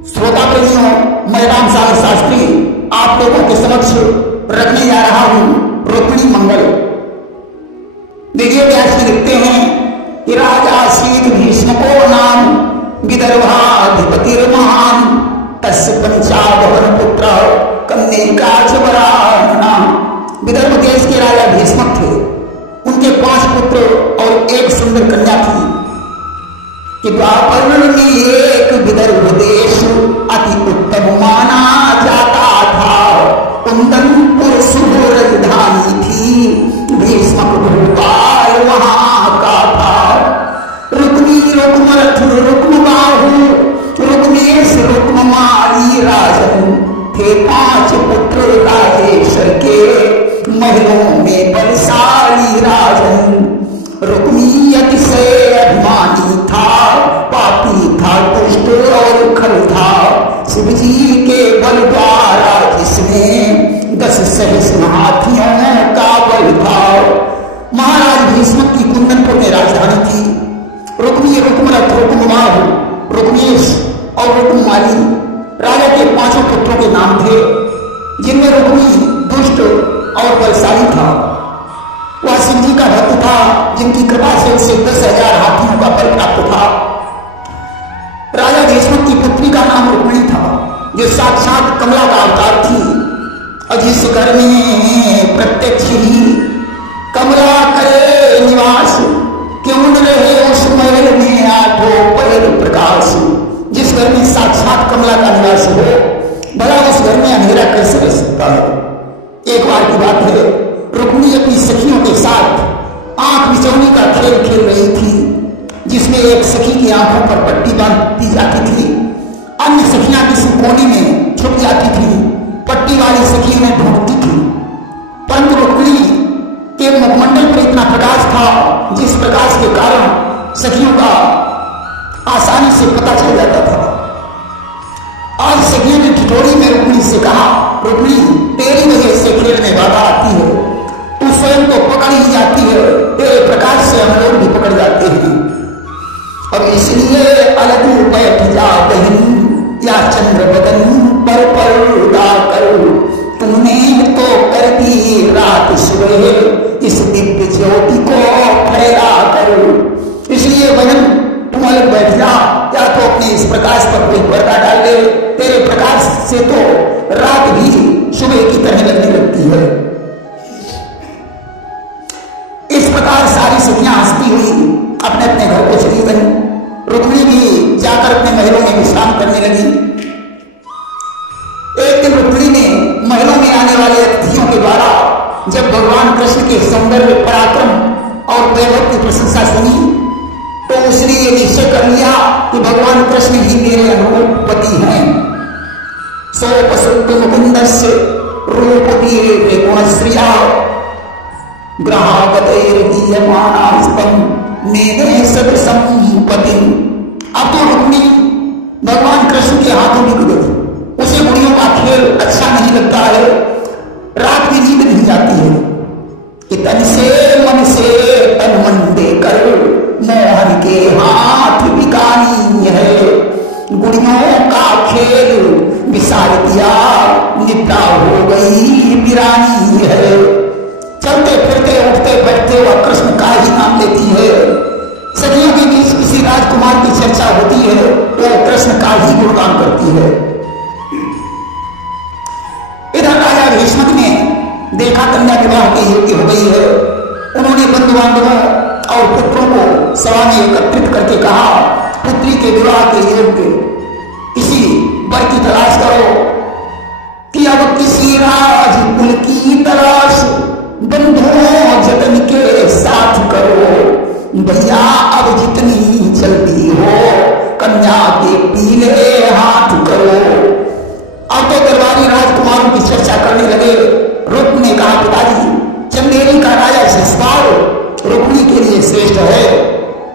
श्रोता प्रेमियों, मैं राम सागर शास्त्री आप लोगों के समक्ष रखने जा रहा हूं रुक्मिणी मंगल। देखिए व्यास जी लिखते हैं कि राजा शीत भीष्मको नाम विदर्भाधिपतिर्महान तस्य पंचाभवन पुत्र कन्यका च वरानना। विदर्भ देश के राजा भीष्मक थे, उनके 5 पुत्र और एक सुंदर कन्या थी। कि द्वापर में एक विदर्भ देश अति उत्तम माना जाता था। कुंदनपुर शुभ राजधानी थी, भीष्मक भूपाल वहां का था। रुक्मी रुक्मरथ रुक्म बाहु रुक्मेश रुक्ममाली राजन थे 5 पुत्र राजेश्वर के, महलों में बलशाली राजन। रुक्मी अतिशय अभिमानी था, पापी था, दुष्ट और खल था। शिव जी के बल द्वारा जिसने 10 सहस्र हाथियों का बल था। महाराज भीष्मक की कुंदनपुर में राजधानी थी। रुक्मी रुक्मरथ रुक्मबाहु रुक्मेश और रुक्ममाली राजा के 5 पुत्रों के नाम थे, जिनमें रुक्मी दुष्ट और बलशाली था। वह शिव जी का भक्त था, जिनकी कृपा से उसे 10,000 हाथियों का बल प्राप्त था। राजा भीष्मक की पुत्री का नाम रुक्मिणी था, जो साक्षात कमला का अवतार थी। और जिस घर में प्रत्यक्ष ही कमला करे निवास, क्यों न रहे उस महल में 8 पहर प्रकाश। जिस घर में साक्षात कमला का निवास हो, भला उस घर में अंधेरा कैसे रह सकता है। एक बार की बात है, रुक्मिणी अपनी सखियों के साथ आंख बिचौनी का खेल खेल रही थी, जिसमें एक सखी की आंखों पर पट्टी बांध दी जाती थी। अन्य सखियां किसी कोने में छुप जाती थी, पट्टी वाली सखी उन्हें ढूंढती थी। परंतु रुक्मिणी के मुखमंडल पर इतना प्रकाश था, जिस प्रकाश के कारण सखियों का आसानी से पता चल जाता था। आज सखियों ने ठिठोरी में रुक्मिणी से कहा, रुक्मिणी तेरी वजह से खेल में बाधा आती है, तू स्वयं को पकड़ ही जाती है, तेरे प्रकाश से हम लोग भी पकड़ जाते हैं। और इसलिए अलग बैठ जा बहन या चंद्र बदन पर पर्दा करो, तुमने तो कर दी रात सुबह इस दिव्य ज्योति को फैला करो। इसलिए बहन तुम अलग बैठ जा, या तो अपने इस प्रकाश पर कोई पर्दा डाल दे, तेरे प्रकाश से तो रात भी सुबह की तरह लगने लगती है। इस प्रकार सारी सखियां हंसती हुई अपने अपने घर को चली गई। रुक्मिणी भी जाकर अपने महलों में विश्राम करने लगी। एक दिन रुक्मिणी ने महलों में आने वाले अतिथियों के द्वारा जब भगवान कृष्ण के सौंदर्य, पराक्रम और वैभव की प्रशंसा सुनी, तो उसने ये निश्चय कर लिया कि भगवान कृष्ण ही मेरे अनुरूप पति हैं। सोपसुत मुकुंदस्य रूप वीर गुणश्रिया ग्रहागतैर्गीयमानास्तम मेने सदसंपत्ति। अब तो रुक्मिणी भगवान कृष्ण के हाथों बिक गई। उसे बुढ़ियों का खेल अच्छा नहीं लगता है, रात की नींद नहीं जाती है कि तन से तन मन देकर मोहन के हाथ बिकानी है। गुड़ियों का खेल विसार दिया, निद्रा हो गई वीरानी है। चलते फिरते उठते बैठते वह कृष्ण का ही नाम लेती है। सखियों के बीच किसी राजकुमार की चर्चा होती है तो कृष्ण का ही गुणगान करती है। इधर राजा भीष्मक ने देखा कन्या विवाह के योग्य हो गई है। उन्होंने बंधु बांधवों और पुत्रों को सभा में एकत्रित करके कहा, पुत्री के विवाह के योग्य किसी वर की तलाश करो कि अब किसी राज कुल की तलाश बंधुओं जतन के साथ करो। भैया अब जितनी जल्दी हो कन्या के पीले हाथ करो। अब तो दरबारी राजकुमारों की चर्चा करने लगे। रुक ने कहा, पिताजी चंदेरी का राजा शिशुपाल रुक्मिणी के लिए श्रेष्ठ है,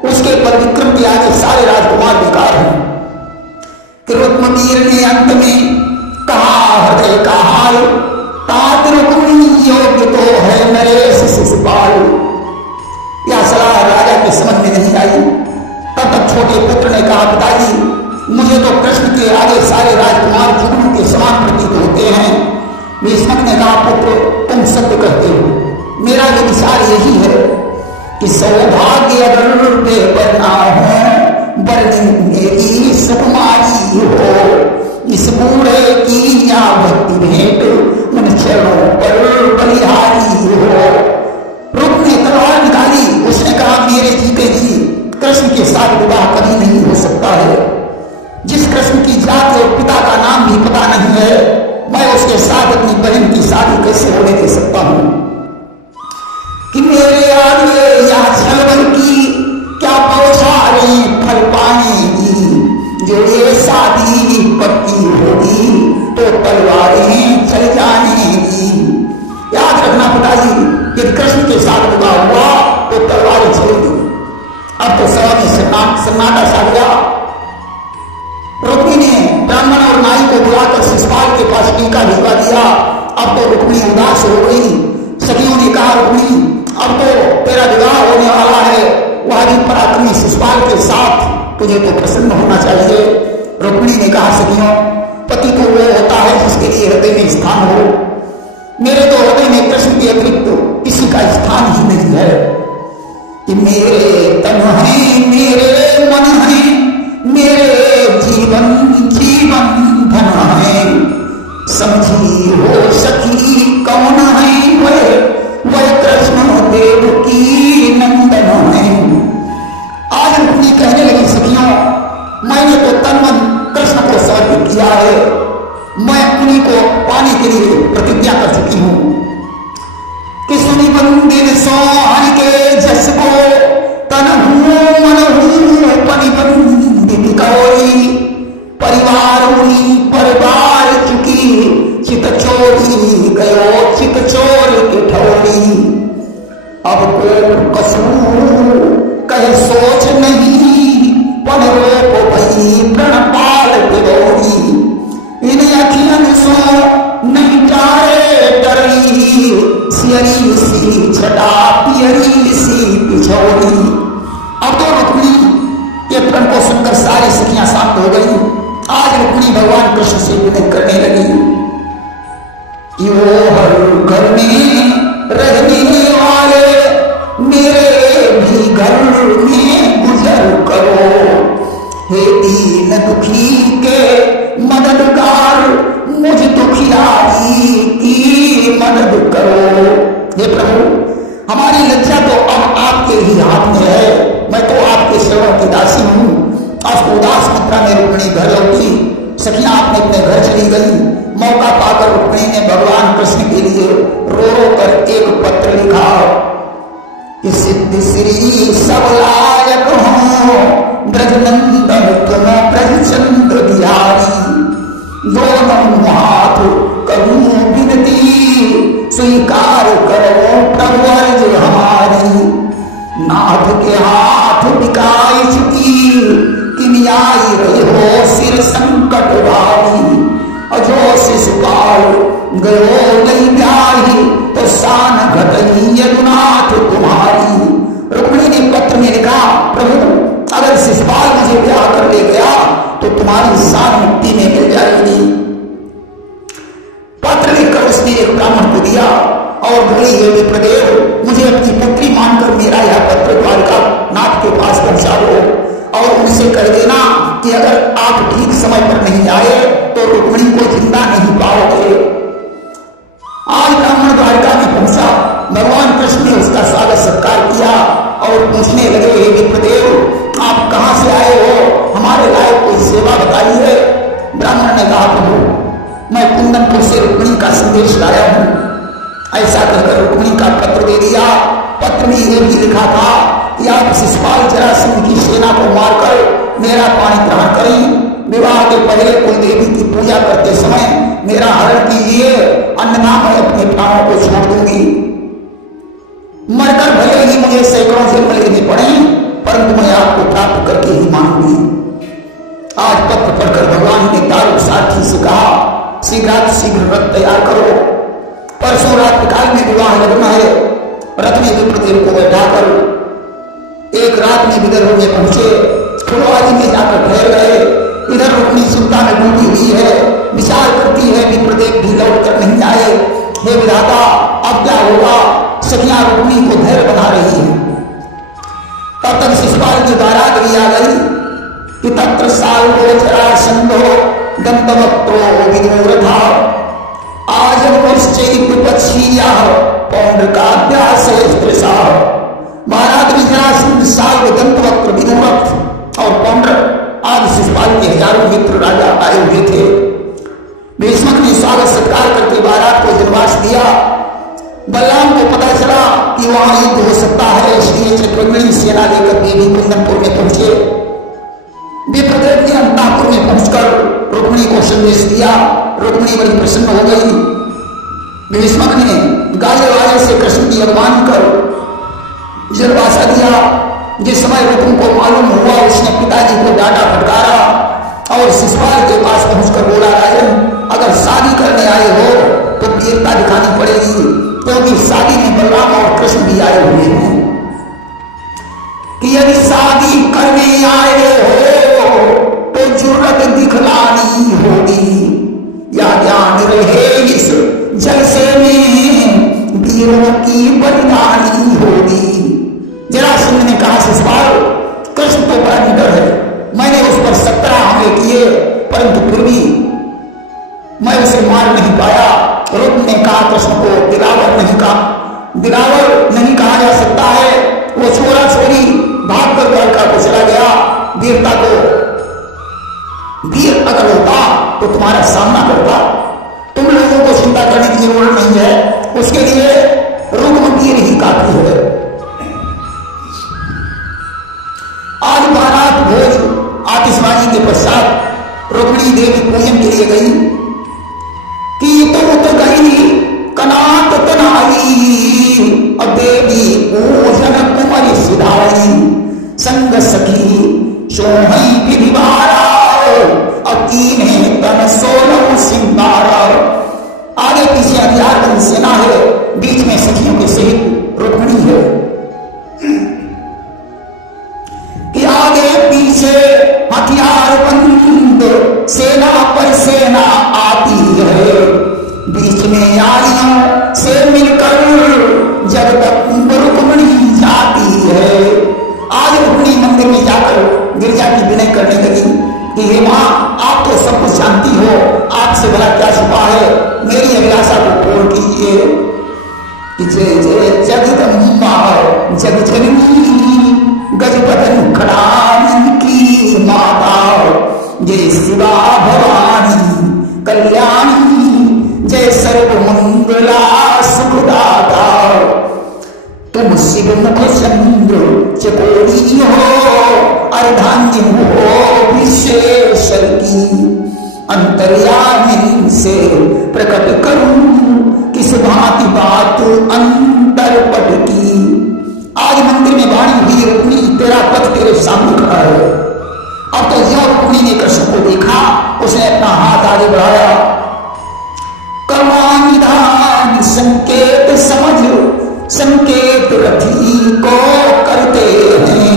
उसके पर विक्रम के आगे सारे राजकुमार बेकार हैं। रुक्मवीर ने अंत में कहा, हृदय का हाल तात रुक्मिणी योग्य तो है नरेश शिशुपाल। यह सलाह राजा के समझ में नहीं आई। तब तक छोटे पुत्र ने कहा, पिताजी मुझे तो कृष्ण के आगे सारे राजकुमार जुगनू के समान प्रतीत होते हैं। भीष्मक ने कहा, पुत्र तुम सत्य कहते हो, मेरा भी विचार यही है कि सौभाग्य अगर बेपना हो, बरनी मेरी सुकुमारी हो, इस बूढ़े की या भक्ति भेंट उन चरणों पर बलिहारी हो। रुक्म ने तलवार निकाली, उसने कहा, मेरे जीते जी कृष्ण के साथ विवाह कभी नहीं हो सकता है। जिस कृष्ण की जाति और पिता का नाम भी पता नहीं है, मैं उसके साथ अपनी बहन की शादी कैसे होने दे सकता हूं? कि मेरे आगे या छलबल की क्या बौछारें फल पाएंगी, जो ये शादी पक्की होगी तो तलवारें चल जाएंगी। याद रखना पिताजी, यदि कृष्ण के साथ विवाह हुआ तो तलवारें चलेंगी। अब तो सभा में सन्नाटा छा गया। रुक्मिणी ने ब्राह्मण और नाई को बुलाकर शिशुपाल के पास टीका भिजवा दिया। अब तो रुक्मिणी उदास हो गई। सखियों ने कहा, रुक्मिणी अब तो तेरा विवाह होने वाला है, वह भी पराक्रमी शिशुपाल के साथ, तुझे तो प्रसन्न होना चाहिए। रुक्मिणी ने कहा, सखियों पति तो वो होता है जिसके लिए हृदय में स्थान हो। मेरे तो हृदय में कृष्ण के अतिरिक्त किसी का स्थान ही नहीं है। कि मेरे तन है, मेरे मन है, मेरे जीवन जीवन धन है, समझी हो सखी कौन है वह कृष्ण देव की नंदन है। आज रुक्मिणी कहने लगी, सखियों मैंने तो तन मन कृष्ण को समर्पित किया है, मैं उन्हीं को पाने के लिए प्रतिज्ञा कर चुकी हूं। कि सुनी मंदिर सोहन के जस को तन हूं मन हूं पनिबंदित कौरी, परिवार हुई परिवार चुकी, चित चोरी गयो चित चोर के ठौरी। अब को कसूर कहे सोच नहीं, पन रोप भई प्रणपाल पिगौरी, इन अखियन सो नहीं टारे डरी, सियरी सी छटा पियरी सी पिछौरी। अब तो रुक्मिणी के प्रण को सुनकर सारी सखियां शांत हो गई। आज रुक्मिणी भगवान कृष्ण से विनय करने लगी कि वो हर घर में रहने वाले मेरे भी घर में गुजर करो, हे दीन दुखी के मददगार, मुझ दुखियारी की मदद करो। हे प्रभु हमारी लज्जा तो अब आपके ही हाथ में है, मैं तो आपके सेवा की दासी हूं। आज उदास मुद्रा में रुक्मिणी घर लौटी। सखियां अपने अपने घर चली गई। मौका पाकर रुक्मिणी ने भगवान कृष्ण के लिए रो रो कर एक पत्र लिखा कि सिद्धि श्री सब लायक हो, ब्रजनंदन तुम ब्रजचंद्र बिहारी, दोनों हाथ करूं विनती, स्वीकार करो प्रभु अर्ज हमारी। नाथ के हाथ बिकाई चुकी, किनियाई रहे हो सिर संकट भारी, अजो शिशुपाल गयो नहीं ब्याही, तो शान घटई यदुनाथ तुम्हारी। रुक्मिणी ने पत्र में लिखा, प्रभु अगर शिशुपाल मुझे ब्याह कर ले गया तो तुम्हारी शान मुक्ति में मिल जाएगी। पत्र लिखकर उसने एक ब्राह्मण को दिया और बोली, हे विप्रदेव मुझे अपनी पुत्री मानकर मेरा यह पत्र द्वारका नाथ के पास पहुंचा दो और उनसे कह देना कि अगर आप ठीक समय पर नहीं आए तो रुक्मिणी को जिंदा नहीं पाओगे। आज ब्राह्मण द्वारका में पहुंचा। भगवान कृष्ण ने उसका स्वागत सत्कार किया और पूछने लगे, हे विप्रदेव आप कहां से आए हो, हमारे लायक कोई सेवा बताइए। ब्राह्मण ने कहा, प्रभु मैं कुंदनपुर से रुक्मिणी का संदेश लाया हूं। ऐसा कहकर रुक्मिणी का पत्र दे दिया। पत्र में यह भी लिखा था कि आप शिशुपाल जरासंध की सेना को मारकर मेरा पाणी ग्रहण करें। विवाह के पहले कुल देवी की पूजा करते समय मेरा हरण कीजिए, अन्यथा मैं अपने प्राणों को छोड़ दूंगी। मरकर भले ही मुझे सैकड़ों जन्म लेने पड़े, परंतु मैं आपको प्राप्त करके ही मानूंगी। आज पत्र पढ़कर भगवान ने दारुक सारथी से कहा, शीघ्र रथ तैयार करो, परसों रात्रि काल में विवाह लगना है। रथ में विप्रदेव को बैठाकर एक रात में विदर्भ में पहुंचे। फुलवारी में जाकर ठहर गए। इधर रुक्मिणी चिंता में में डूबी हुई है, विचार करती है कि प्रत्येक भी लौट कर नहीं आए। हे विधाता, अब क्या होगा? सखियां रुक्मिणी को धैर्य बना रही है। तब तक शिशुपाल की बारात भी आ गई कि तत्र साल्गोचरा संधो दंतवक्त्रो विदूरथा आजन्मश्चैत्यपच्छीया पौंड्रकाभ्यासस्त्रसा। बारात में जरासंध, साल्व, दंतवक्त्र, विदूरथ और पौंड्र आदि शिशुपाल के हजारों मित्र राजा आए हुए थे। भीष्मक ने स्वागत सत्कार करके बारात को जनवास दिया। बलराम को पता चला कि वहां युद्ध हो सकता है, इसलिए चक्रवर्ती सेना लेकर देवी कुंदनपुर में पहुंचे। विप्रदेव ने अंतापुर में पहुंचकर रुक्मिणी को संदेश दिया। रुक्मिणी बड़ी प्रसन्न हो गई। भीष्मक ने गाये वाले से कृष्ण की अवमान कर जनवासा दिया। जिस समय रुक्म को मालूम हुआ, उसने पिताजी को डांटा फटकारा और शिशुपाल के पास पहुंचकर बोला, राजन, अगर शादी करने आए हो तो वीरता दिखानी पड़ेगी, क्योंकि शादी में बलराम और कृष्ण भी आए हुए हैं। कि यदि शादी करने आए हो तो जुर्रत दिखलानी होगी, या ध्यान रहे इस जलसे में वीरों की बलिदानी होगी। जरासंध ने कहा, शिशुपाल, कृष्ण तो बड़ा निडर है, मैंने उस पर 17 हमले किए, परंतु फिर भी मैं उसे मार नहीं पाया। रुक्म ने कहा, कृष्ण को दिलावर नहीं कहा जा सकता है। वो छोरा छोरी भाग कर द्वारका को चला गया। वीरता को वीर अगर होता तो तुम्हारा सामना करता। तुम लोगों को चिंता करने की जरूरत नहीं है, उसके लिए रुक्म वीर ही काफी है। आज बारात भोज आतिशबाजी के पश्चात रुक्मिणी देवी पूजन के लिए गई कि तुम तो गई कनात तनाई, अब देवी पूजन कुमारी सिधाई, संग सखी सोहई विधिवारा, अकीने तन सोलह सिंगारा। आगे पीछे हथियारबंद सेना है, बीच में सखियों के सहित रुक्मिणी है। कि आगे पीछे हथियारबंद सेना पर सेना आती है, बीच में यारियों से मिलकर जब तक रुक्मिणी जाती है। आज रुक्मिणी मंदिर में जाकर गिरजा की विनय करने लगी कि हे मां, आप तो सब कुछ जानती हो, आपसे भला क्या छिपा है, मेरी अभिलाषा को पूर्ण कीजिए। जय जय जगदम्बा जगजननी गजपतन खड़ानी की माता, जय शिवा भवानी कल्याणी, जय सर्वमंगला सुखदाता। तुम शिव मुख चंद्र चकोरी हो, अर्धांगिन हो विशेषर की, अंतर्यामी से प्रकट करूं किस भांति बात अंतरपट की। आज मंदिर में वाणी हुई, रुक्मिणी तेरा पथ तेरे सामने खड़ा है। अब तो जो रुक्मिणी ने कृष्ण को देखा, उसने अपना हाथ आगे बढ़ाया। कर्मानिधान संकेत समझ, संकेत रथी को करते हैं,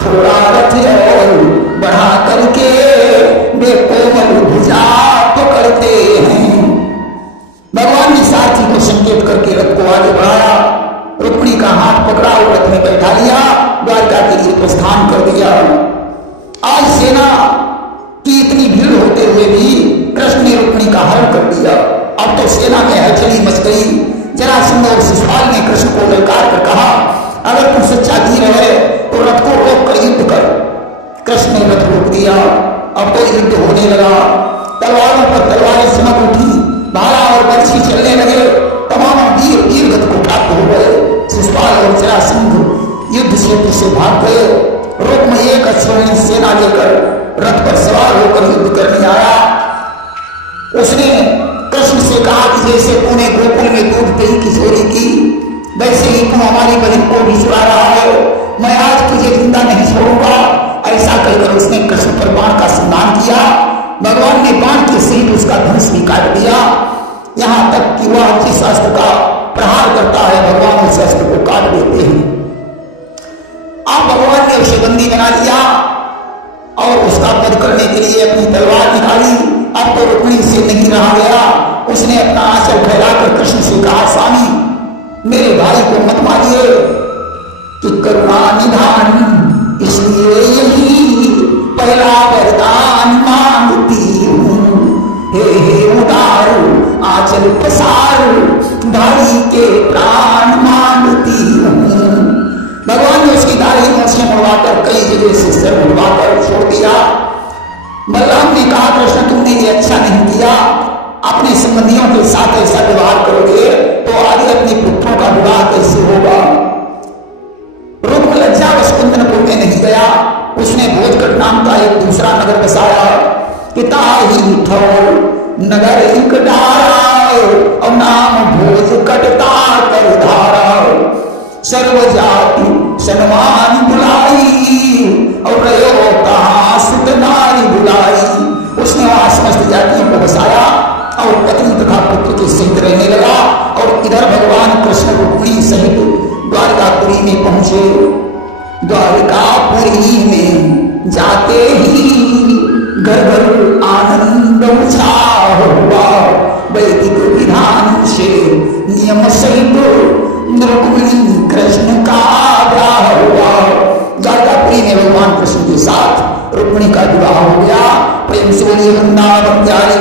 थोड़ा रथ और बढ़ा करके वे कोमल भुजा पकड़ते हैं। भगवान ने सारथी को संकेत करके रथ को आगे बढ़ाया। रुक्मिणी का हाथ पकड़ा और रथ में बैठा लिया, द्वारका के लिए प्रस्थान कर दिया। आज सेना की इतनी भीड़ होते हुए भी कृष्ण ने रुक्मिणी का हरण कर दिया। अब तो सेना में हलचली मच गई। जरासंध और शिशुपाल ने कृष्ण को ललकार कर कहा, अगर तुम सच्चा वीर है तो रथ को रोक कर युद्ध कर। कृष्ण ने रथ रोक दिया। अब तो युद्ध होने लगा। तलवारों पर तलवारें चमक उठी, भाला और बंशी चलने लगे। तमाम वीर वीर रथ को प्राप्त हो गए। शिशुपाल और जरासंध युद्ध क्षेत्र से भाग गए। रुक्म एक अश्वनी सेना लेकर रथ पर सवार होकर युद्ध करने आया। उसने कृष्ण से कहा कि जैसे तूने गोकुल में दूध दही की चोरी की, वैसे ही तू हमारी बहन को भी चुरा रहा है। मैं आज तुझे जिंदा नहीं छोड़ूंगा। ऐसा कहकर उसने कृष्ण पर बाण का संधान किया। भगवान ने बाण के सहित उसका धनुष भी काट दिया। यहां तक कि वह जिस अस्त्र का प्रहार करता है, भगवान उस अस्त्र को काट देते हैं। अब भगवान ने उसे बंदी बना लिया और उसका वध करने लिए अपनी तलवार निकाली। अब तो रुक्मिणी से नहीं रहा गया। उसने अपना आंचल फैलाकर कृष्ण से कहा, स्वामी मेरे भाई को मत मारिए कि करुणा निधान, इसलिए यही पहला वरदान मांगती हूँ। हे उदारू आंचल पसारू, भाई के प्राण मांगती हूँ। भगवान ने उसकी दाढ़ी मूछें मुड़वाकर कई जगह से सिर मुड़वाकर छोड़ दिया। बलराम ने कहा, कृष्ण तुमने ये अच्छा नहीं किया। अपने संबंधियों के साथ ऐसा व्यवहार करोगे तो आगे अपने पुत्रों का विवाह कैसे होगा। रुक्म लज्जावश कुंदनपुर में नहीं गया। उसने भोजकट नाम का एक दूसरा नगर बसाया। पिता ही ठौर नगर एक डारा, और नाम भोजकट कर धारा। सर्व जाति सन्मान बुलाई, और रयो कहा सुत नारी बुलाई। उसने वहां समस्त जातियों को बसाया और पत्नी तथा पुत्र के सहित रहने लगा। और इधर भगवान कृष्ण रुक्मिणी सहित द्वारकापुरी में पहुंचे। द्वारकापुरी में जाते ही घर घर आनंद उछाह हुआ। वैदिक विधान से नियम सहित रुक्मिणी कृष्ण का ब्याह हुआ। द्वारकापुरी में भगवान कृष्ण के साथ रुक्मिणी का विवाह हो गया। प्रेम से बोलिए वृंदावन प्यारी